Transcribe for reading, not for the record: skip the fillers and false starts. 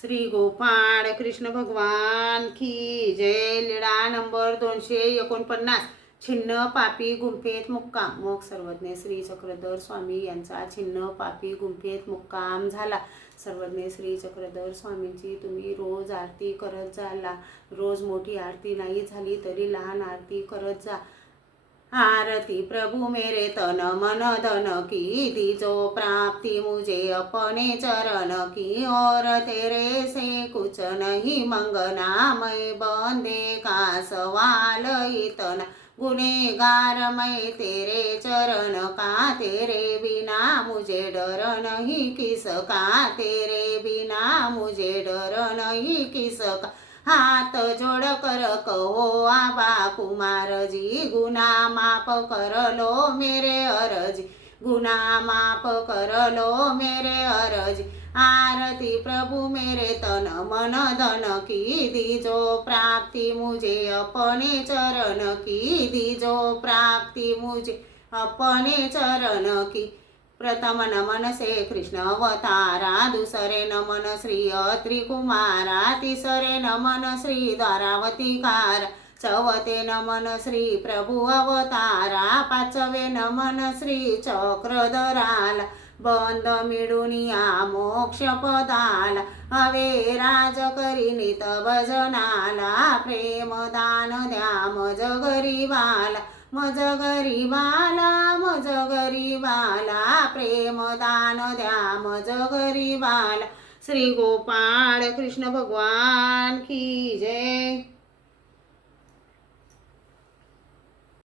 श्री गोपाळ कृष्ण भगवान की जय. लीळा नंबर 249. छिन्न पापी गुंफेत मुक्काम. मग सर्वज्ञ श्री चक्रधर स्वामी यांचा छिन्न पापी गुंफेत मुक्काम झाला. सर्वज्ञ श्री चक्रधर स्वामींची तुम्ही रोज आरती करत जाला. रोज मोठी आरती नाही झाली तरी लहान आरती करत जा. आरती प्रभु मेरे तन मन धन की दीजो प्राप्ति मुझे अपने चरण की। और तेरे से कुछ नहीं मंगना मैं बंदे का सवाल इतना। गुनेगार मैं तेरे चरण का, तेरे बिना मुझे डर नहीं किसका, तेरे बिना मुझे डर नहीं किसका। हाथ जोड़ कर कहो आबा कुमार जी, गुना माफ कर लो मेरे अरजी, गुना माफ कर लो मेरे अरजी। आरती प्रभु मेरे तन मन धन की दीजो प्राप्ति मुझे अपने चरण की, दीजो प्राप्ति मुझे अपने चरण की। प्रथम नमन से कृष्ण अवतारा, दूसरे नमन श्री त्रिकुमारा, तीसरे नमन श्री द्वारावती कार, चौथे नमन श्री प्रभु अवतारा, पाचवे नमन श्री चक्रधराला। बंद मिळून या मोक्ष पदाला, हवे राज करी नित भजनाला। प्रेम दान द्या मज गरीबाला, मज गरीबाला, मज गरीबाला। प्रेम दान द्या मज गरीबाला। श्री गोपाळ कृष्ण भगवान की जय.